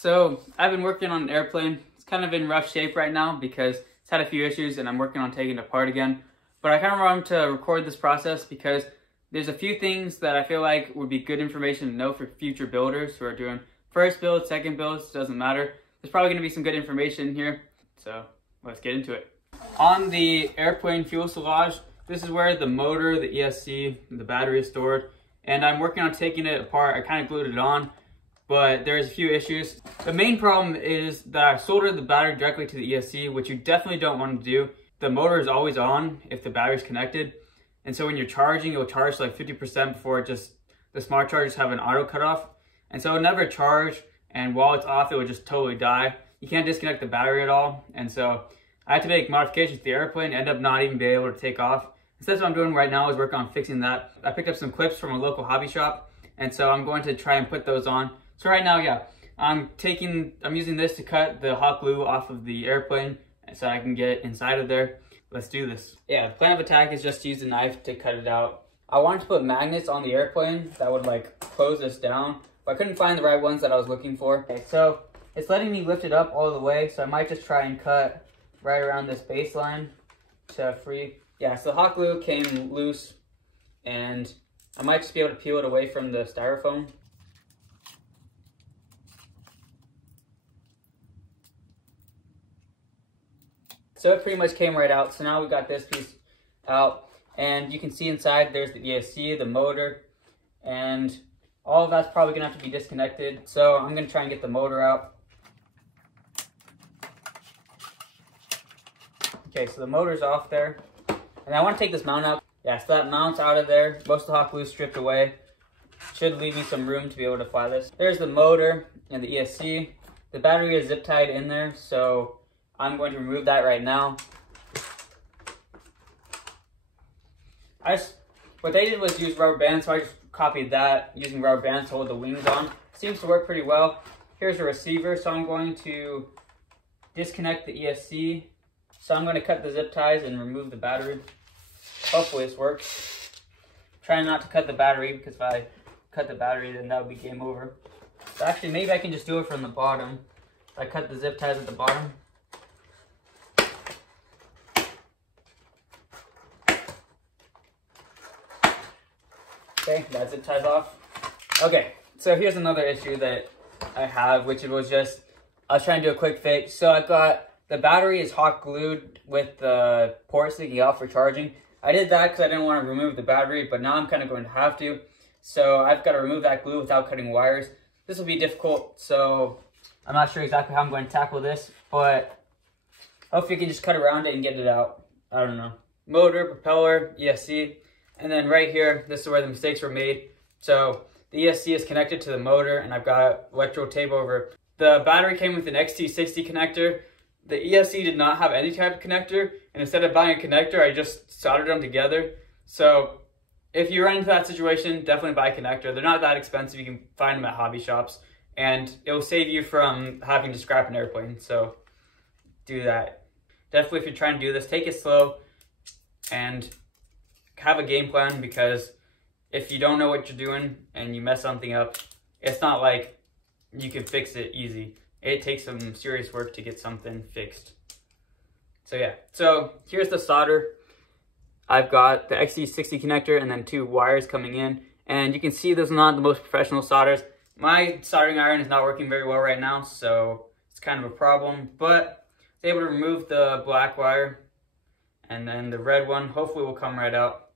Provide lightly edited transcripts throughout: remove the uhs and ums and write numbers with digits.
So I've been working on an airplane. It's kind of in rough shape right now because it's had a few issues and I'm working on taking it apart again. But I kind of wanted to record this process because there's a few things that I feel like would be good information to know for future builders who are doing first build, second builds, doesn't matter. There's probably going to be some good information here. So let's get into it. On the airplane fuselage, this is where the motor, the ESC, the battery is stored. And I'm working on taking it apart. I kind of glued it on, but there's a few issues. The main problem is that I soldered the battery directly to the ESC, which you definitely don't want to do. The motor is always on if the battery's connected. And so when you're charging, it'll charge like 50% before the smart chargers have an auto cutoff. And so it'll never charge, and while it's off, it will just totally die. You can't disconnect the battery at all. And so I had to make modifications to the airplane, end up not even being able to take off. So that's what I'm doing right now, is work on fixing that. I picked up some clips from a local hobby shop, and so I'm going to try and put those on. So right now, yeah, I'm using this to cut the hot glue off of the airplane so I can get inside of there. Let's do this. Yeah, the plan of attack is just to use a knife to cut it out. I wanted to put magnets on the airplane that would like close this down, but I couldn't find the right ones that I was looking for. Okay, so it's letting me lift it up all the way, so I might just try and cut right around this baseline to free. Yeah, so the hot glue came loose, and I might just be able to peel it away from the styrofoam. So it pretty much came right out. So now we got this piece out, and you can see inside there's the ESC, the motor, and all of that's probably gonna have to be disconnected. So I'm gonna try and get the motor out. Okay, so the motor's off there. And I want to take this mount out. Yeah, so that mount's out of there. Most of the hot glue stripped away. Should leave me some room to be able to fly this. There's the motor and the ESC. The battery is zip tied in there, so I'm going to remove that right now. What they did was use rubber bands, so I just copied that using rubber bands to hold the wings on. Seems to work pretty well. Here's a receiver, so I'm going to disconnect the ESC. So I'm going to cut the zip ties and remove the battery. Hopefully this works. Trying not to cut the battery, because if I cut the battery, then that would be game over. So actually, maybe I can just do it from the bottom. If I cut the zip ties at the bottom. Okay, that zip ties off. Okay, so here's another issue that I have, which was just, I was trying to do a quick fix. So I've got, the battery is hot glued with the port sticking out for charging. I did that because I didn't want to remove the battery, but now I'm kind of going to have to. So I've got to remove that glue without cutting wires. This will be difficult, so I'm not sure exactly how I'm going to tackle this, but hopefully you can just cut around it and get it out. I don't know. Motor, propeller, ESC, and then right here, this is where the mistakes were made. So the ESC is connected to the motor, and I've got electrical tape over. The battery came with an XT60 connector. The ESC did not have any type of connector, and instead of buying a connector, I just soldered them together. So if you run into that situation, definitely buy a connector. They're not that expensive. You can find them at hobby shops, and it will save you from having to scrap an airplane. So do that. Definitely, if you're trying to do this, take it slow and have a game plan, because if you don't know what you're doing and you mess something up, it's not like you can fix it easy. It takes some serious work to get something fixed. So yeah, so here's the solder. I've got the XT60 connector and then 2 wires coming in. And you can see those are not the most professional solders. My soldering iron is not working very well right now, so it's kind of a problem. But I was able to remove the black wire, and then the red one hopefully will come right out.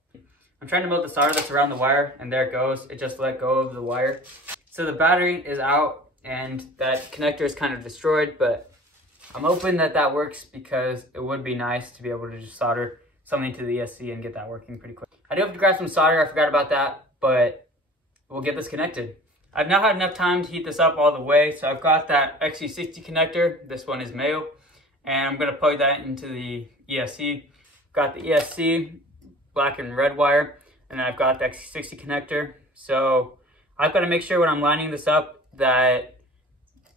I'm trying to melt the solder that's around the wire, and there it goes. It just let go of the wire. So the battery is out, and that connector is kind of destroyed, but I'm hoping that that works, because it would be nice to be able to just solder something to the ESC and get that working pretty quick. I do have to grab some solder, I forgot about that, but we'll get this connected. I've now had enough time to heat this up all the way, so I've got that XC60 connector. This one is male, and I'm gonna plug that into the ESC. Got the ESC, black and red wire, and then I've got the XC60 connector. So I've got to make sure when I'm lining this up that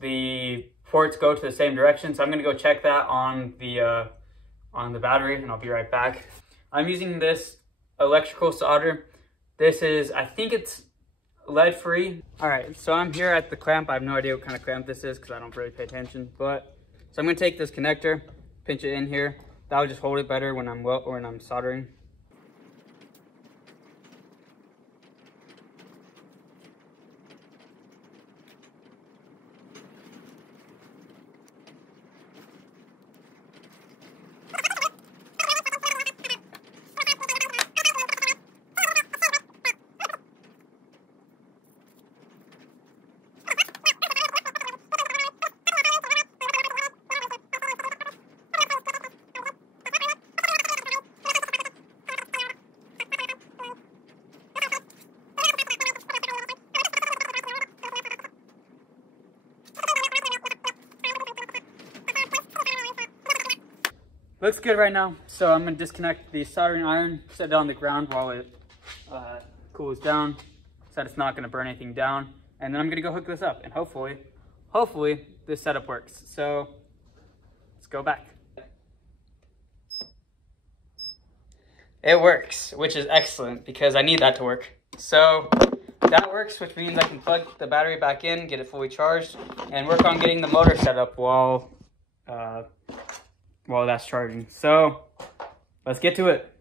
the ports go to the same direction. So I'm going to go check that on the battery, and I'll be right back. I'm using this electrical solder. This is, I think it's lead free. All right, so I'm here at the clamp. I have no idea what kind of clamp this is because I don't really pay attention. But so I'm gonna take this connector, pinch it in here. That'll just hold it better when I'm soldering. Looks good right now, so I'm gonna disconnect the soldering iron, set it on the ground while it cools down, so that it's not gonna burn anything down. And then I'm gonna go hook this up, and hopefully this setup works. So let's go back. It works, which is excellent because I need that to work. So that works, which means I can plug the battery back in, get it fully charged, and work on getting the motor set up while that's charging. So let's get to it.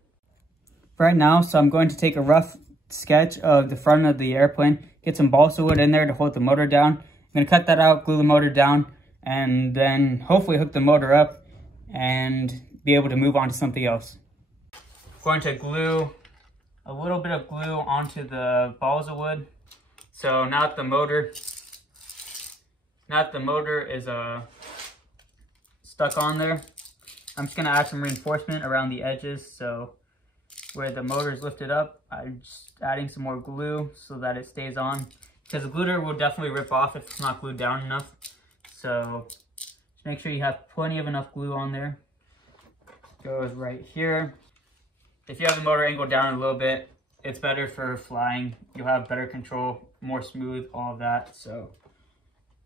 Right now, so I'm going to take a rough sketch of the front of the airplane, get some balsa wood in there to hold the motor down. I'm gonna cut that out, glue the motor down, and then hopefully hook the motor up and be able to move on to something else. I'm going to glue a little bit of glue onto the balsa wood. So now that the motor is stuck on there, I'm just gonna add some reinforcement around the edges. So where the motor is lifted up, I'm just adding some more glue so that it stays on, because the glue will definitely rip off if it's not glued down enough. So just make sure you have plenty of enough glue on there. Goes right here. If you have the motor angled down a little bit, it's better for flying. You'll have better control, more smooth, all of that. So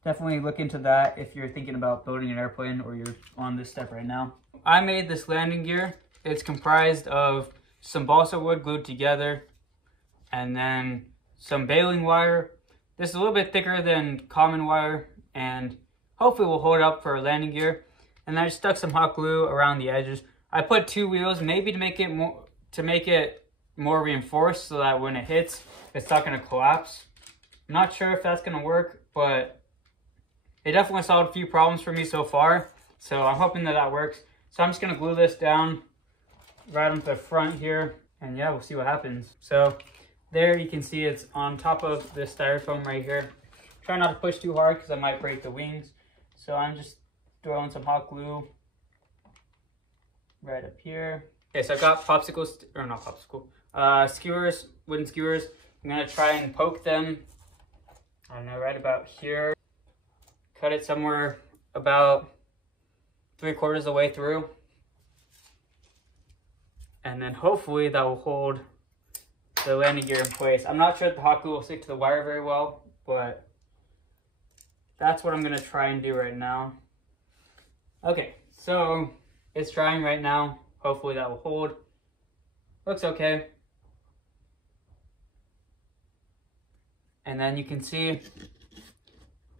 definitely look into that if you're thinking about building an airplane or you're on this step right now. I made this landing gear. It's comprised of some balsa wood glued together and then some baling wire. This is a little bit thicker than common wire and hopefully will hold up for a landing gear. And I just stuck some hot glue around the edges. I put 2 wheels, maybe to make it more reinforced so that when it hits, it's not gonna collapse. I'm not sure if that's gonna work, but it definitely solved a few problems for me so far. So I'm hoping that works. So I'm just gonna glue this down right onto the front here, and yeah, we'll see what happens. So there you can see it's on top of this styrofoam right here. Try not to push too hard because I might break the wings. So I'm just throwing some hot glue right up here. Okay, so I've got skewers, wooden skewers. I'm gonna try and poke them, I don't know, right about here. Cut it somewhere about 3/4 of the way through. And then hopefully that will hold the landing gear in place. I'm not sure if the hot glue will stick to the wire very well, but that's what I'm gonna try and do right now. Okay, so it's drying right now. Hopefully that will hold. Looks okay. And then you can see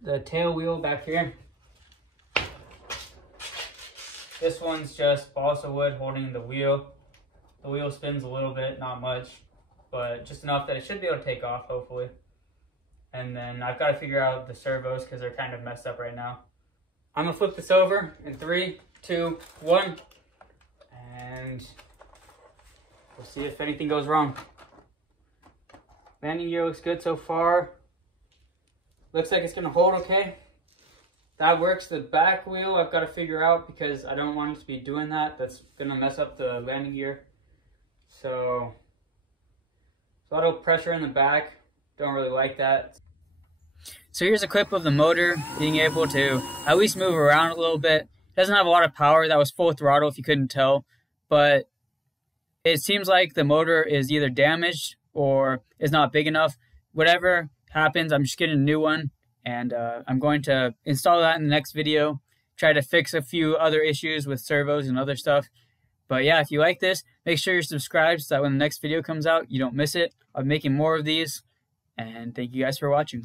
the tail wheel back here. This one's just balsa wood holding the wheel. The wheel spins a little bit, not much, but just enough that it should be able to take off, hopefully. And then I've got to figure out the servos because they're kind of messed up right now. I'm gonna flip this over in 3, 2, 1, and we'll see if anything goes wrong. Landing gear looks good so far. Looks like it's gonna hold okay. That works. The back wheel I've got to figure out because I don't want it to be doing that. That's gonna mess up the landing gear. So a lot of pressure in the back. Don't really like that. So here's a clip of the motor being able to at least move around a little bit. It doesn't have a lot of power. That was full throttle if you couldn't tell. But it seems like the motor is either damaged or is not big enough. Whatever happens, I'm just getting a new one. And I'm going to install that in the next video. Try to fix a few other issues with servos and other stuff. But yeah, if you like this, make sure you're subscribed so that when the next video comes out, you don't miss it. I'm making more of these. And thank you guys for watching.